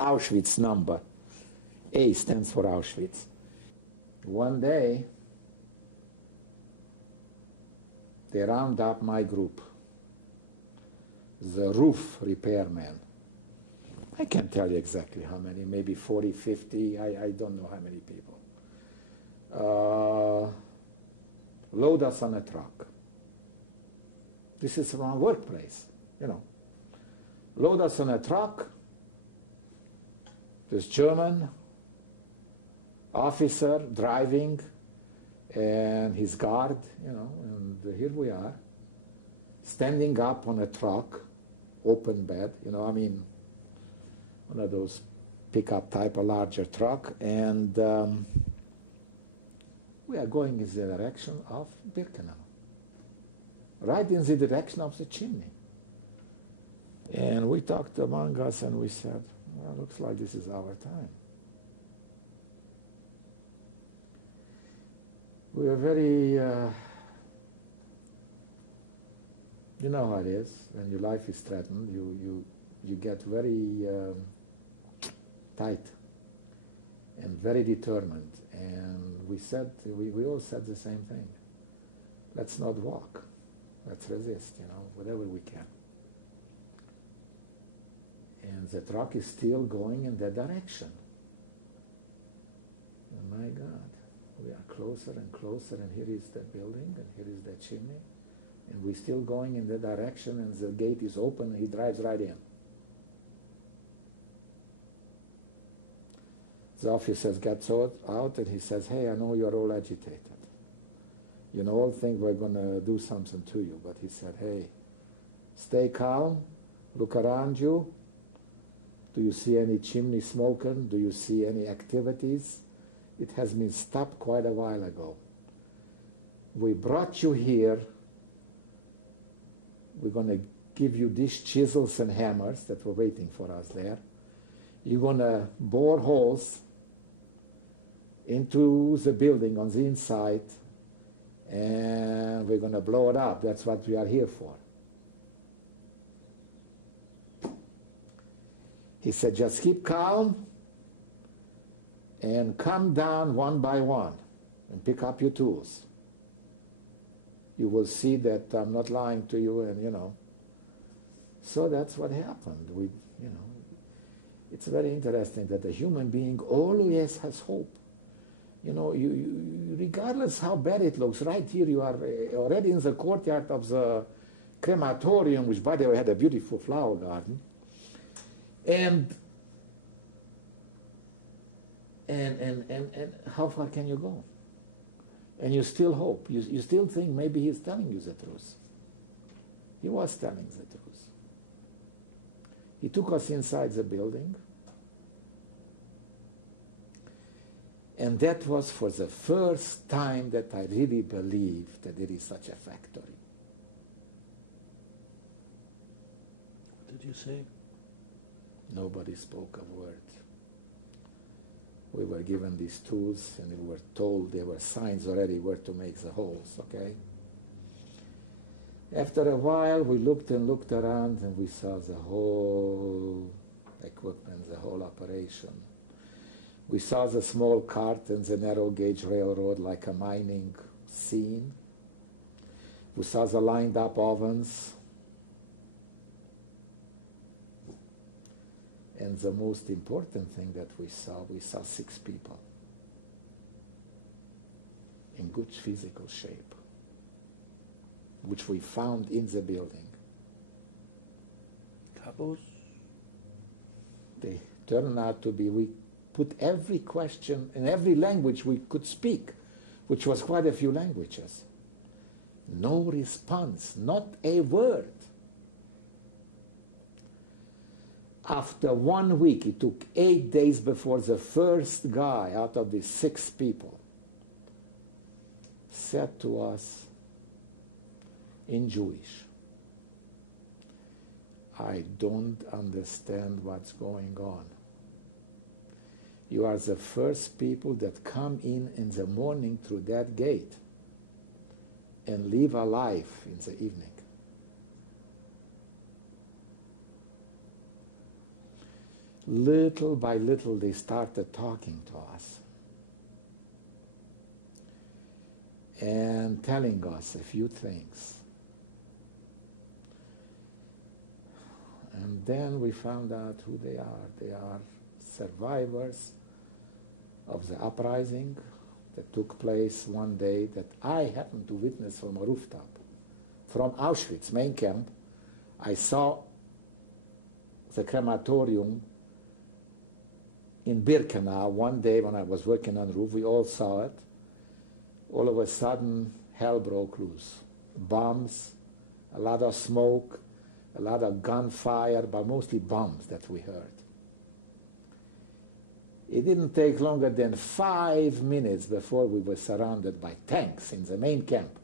Auschwitz number. A stands for Auschwitz. One day, they round up my group, the roof repairmen. I can't tell you exactly how many, maybe 40, 50, I don't know how many people. Load us on a truck. This is from our workplace, you know. Load us on a truck. This German officer driving and his guard, you know, and here we are, standing up on a truck, open bed, you know, I mean, one of those pickup type, a larger truck, and we are going in the direction of Birkenau, right in the direction of the chimney. And we talked among us and we said, well, looks like this is our time. We were very, you know how it is, when your life is threatened, you get very tight and very determined. And we said, we all said the same thing. Let's not walk. Let's resist, you know, whatever we can. And the truck is still going in that direction. Oh my God, we are closer and closer, and here is the building, and here is the chimney, and we're still going in that direction, and the gate is open, and he drives right in. The officer gets out, and he says, hey, I know you're all agitated. You know, all think we're going to do something to you. But he said, hey, stay calm, look around you. Do you see any chimney smoking? Do you see any activities? It has been stopped quite a while ago. We brought you here. We're going to give you these chisels and hammers that were waiting for us there. You're going to bore holes into the building on the inside, and we're going to blow it up. That's what we are here for. He said, just keep calm and come down one by one and pick up your tools. You will see that I'm not lying to you, and you know. So that's what happened. We, you know, it's very interesting that a human being always has hope. You know, you regardless how bad it looks, right here you are already in the courtyard of the crematorium, which by the way had a beautiful flower garden. And how far can you go? And you still hope. You still think maybe he's telling you the truth. He was telling the truth. He took us inside the building. And that was for the first time that I really believed that there is such a factory. What did you say? Nobody spoke a word. We were given these tools, and we were told there were signs already where to make the holes, okay? After a while, we looked and looked around, and we saw the whole equipment, the whole operation. We saw the small cart and the narrow gauge railroad like a mining scene. We saw the lined up ovens. And the most important thing that we saw 6 people in good physical shape, which we found in the building. Cabos? They turned out to be, we put every question in every language we could speak, which was quite a few languages. No response, not a word. After 1 week, it took 8 days before the first guy out of these 6 people said to us in Jewish, I don't understand what's going on. You are the first people that come in the morning through that gate and leave alive in the evening. little by little they started talking to us and telling us a few things. And then we found out who they are. They are survivors of the uprising that took place one day that I happened to witness from a rooftop. From Auschwitz, main camp, I saw the crematorium in Birkenau one day when I was working on the roof. We all saw it. All of a sudden, hell broke loose. Bombs, a lot of smoke, a lot of gunfire, but mostly bombs that we heard. It didn't take longer than 5 minutes before we were surrounded by tanks in the main camp.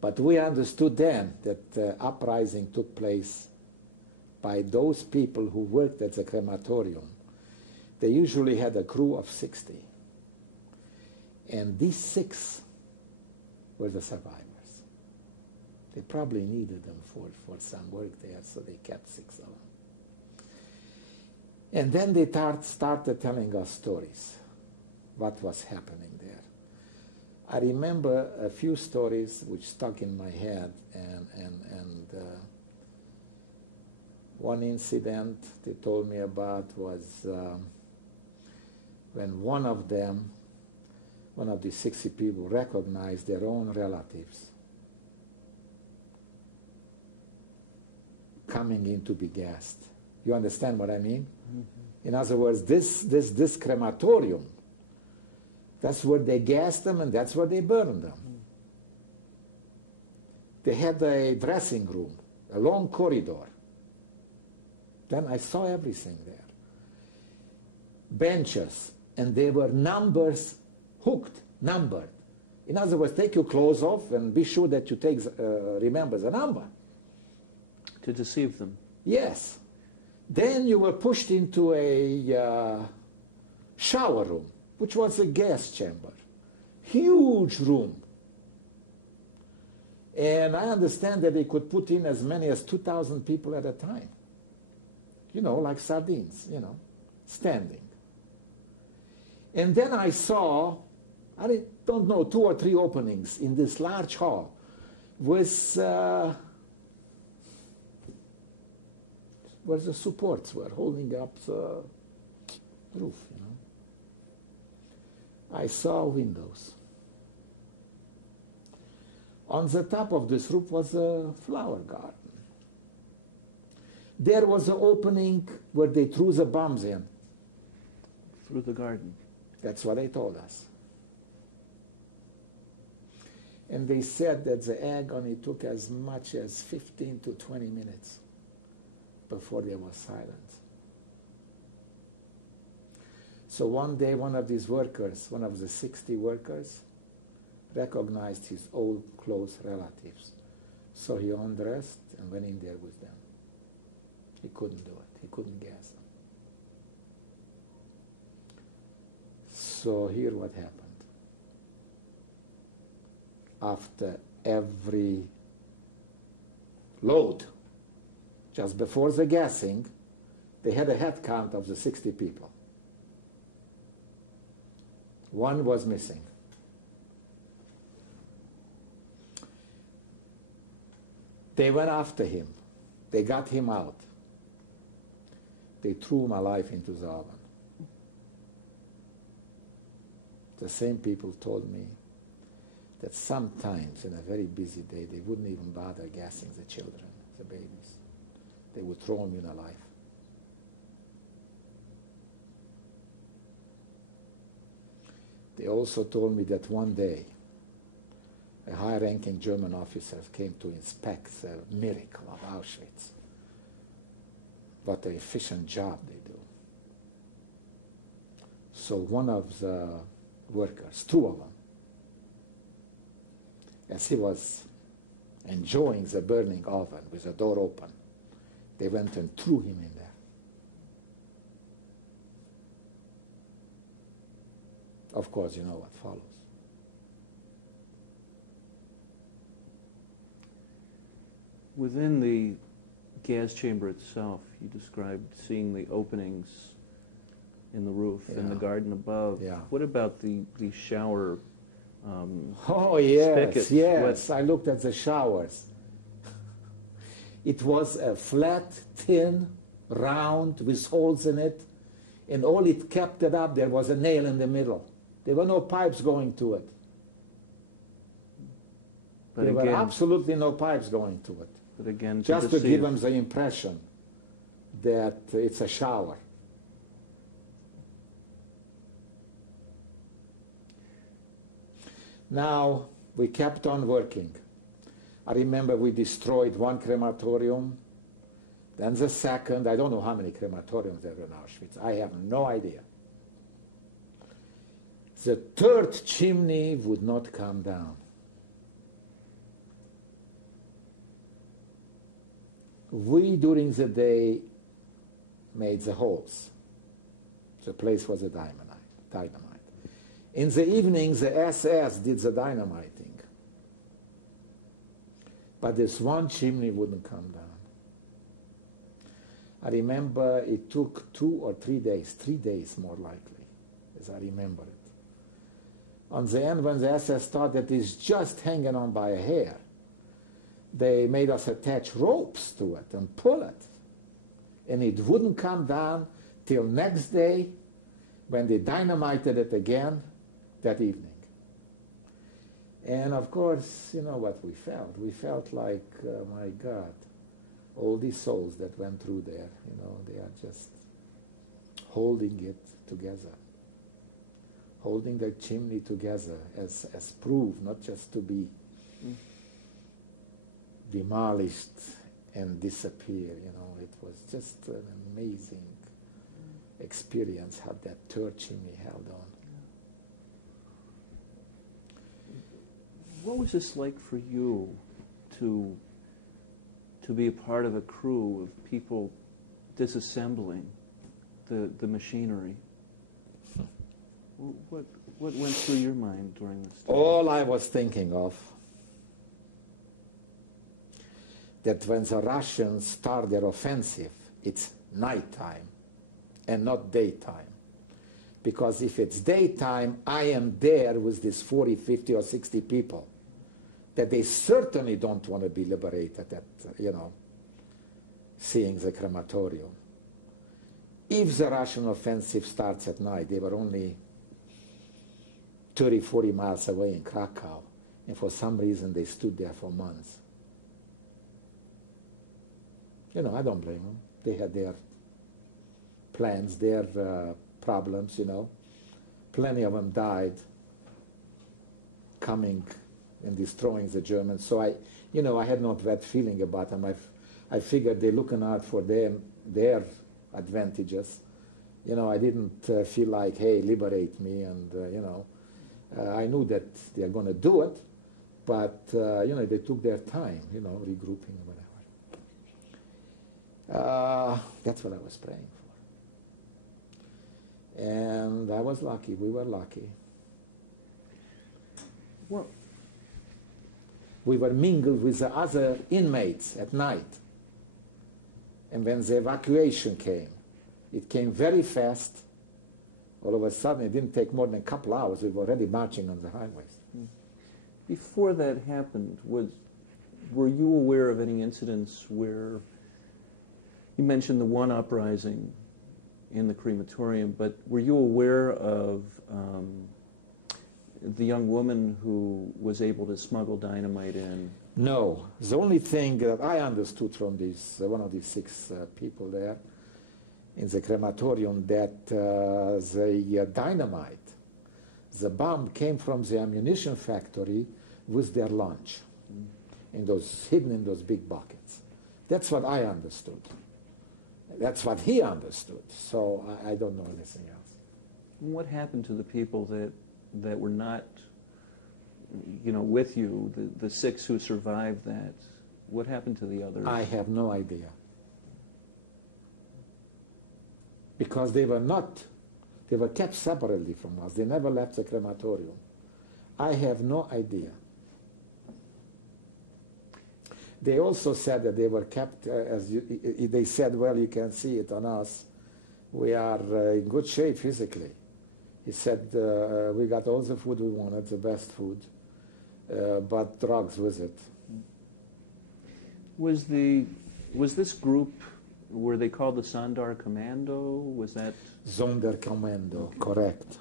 But we understood then that the uprising took place by those people who worked at the crematorium. They usually had a crew of 60. And these 6 were the survivors. They probably needed them for some work there, so they kept 6 of them. And then they started telling us stories, what was happening there. I remember a few stories which stuck in my head, and one incident they told me about was when one of the 60 people recognized their own relatives coming in to be gassed. You understand what I mean? Mm-hmm. In other words, this crematorium, that's where they gassed them and that's where they burned them. Mm. They had a dressing room, a long corridor. Then I saw everything there. Benches, and they were numbers hooked, numbered. In other words, take your clothes off and be sure that you remember the number. To deceive them. Yes. Then you were pushed into a shower room, which was a gas chamber. Huge room. And I understand that they could put in as many as 2,000 people at a time. You know, like sardines, you know, standing. And then I saw, I don't know, 2 or 3 openings in this large hall with where the supports were holding up the roof, you know. I saw windows. On the top of this roof was a flower garden. There was an opening where they threw the bombs in. Through the garden. That's what they told us. And they said that the agony took as much as 15 to 20 minutes before there was silence. So one day one of these workers, one of the 60 workers, recognized his old close relatives. So he undressed and went in there with them. He couldn't do it. He couldn't gas them. So here what happened. After every load, just before the gassing, they had a head count of the 60 people. One was missing. They went after him. They got him out. They threw him alive into the oven. The same people told me that sometimes in a very busy day they wouldn't even bother gassing the children, the babies. They would throw them in alive. They also told me that one day a high-ranking German officer came to inspect the miracle of Auschwitz. What an efficient job they do. So one of the workers, 2 of them, as he was enjoying the burning oven with the door open, they went and threw him in there. Of course, you know what follows. Within the gas chamber itself, you described seeing the openings in the roof and the garden above. Yeah. What about the shower Oh, yes, spigots? yes. I looked at the showers. It was a flat, thin, round, with holes in it, and all it kept it up, there was a nail in the middle. There were no pipes going to it. But there again, were absolutely no pipes going to it. But again, just to give them the impression that it's a shower. Now, we kept on working. I remember we destroyed one crematorium, then the second. I don't know how many crematoriums there were in Auschwitz. I have no idea. The third chimney would not come down. We, during the day, made the holes. The place was a dynamite. In the evening, the SS did the dynamiting. But this one chimney wouldn't come down. I remember it took 2 or 3 days, 3 days more likely, as I remember it. On the end, when the SS thought that it's just hanging on by a hair, they made us attach ropes to it and pull it. And it wouldn't come down till next day when they dynamited it again that evening. And of course, you know what we felt. We felt like, my God, all these souls that went through there, you know, they are just holding it together. Holding the chimney together as proof, not just to be demolished and disappear, you know. It was just an amazing experience how that third chimney held on. What was this like for you to be a part of a crew of people disassembling the machinery? What went through your mind during this time? All I was thinking of, that when the Russians start their offensive, it's nighttime and not daytime. Because if it's daytime, I am there with these 40, 50, or 60 people that they certainly don't want to be liberated at, you know, seeing the crematorium. If the Russian offensive starts at night, they were only 30, 40 miles away in Krakow, and for some reason they stood there for months. You know, I don't blame them. They had their plans, their problems, you know. Plenty of them died coming and destroying the Germans. So I had no bad feeling about them. I figured they're looking out for their advantages. You know, I didn't feel like, hey, liberate me, and, you know. I knew that they're going to do it, but, you know, they took their time, you know, regrouping or whatever. That's what I was praying for. And I was lucky. We were lucky. Well, we were mingled with the other inmates at night. And when the evacuation came, it came very fast. All of a sudden, it didn't take more than a couple hours. We were already marching on the highways. Before that happened, were you aware of any incidents where, you mentioned the one uprising in the crematorium, but were you aware of the young woman who was able to smuggle dynamite in? No. The only thing that I understood from one of these 6 people there in the crematorium, that the dynamite, the bomb, came from the ammunition factory with their lunch, hidden in those big buckets. That's what I understood. That's what he understood. So I don't know anything else. What happened to the people that were not, you know, with you, the 6 who survived that? What happened to the others? I have no idea. Because they were kept separately from us. They never left the crematorium. I have no idea. They also said that they were kept, they said, well, you can see it on us. We are in good shape physically. He said, we got all the food we wanted, the best food, but drugs with it. Was this group, were they called the Sonderkommando? Was that? Sonderkommando, correct.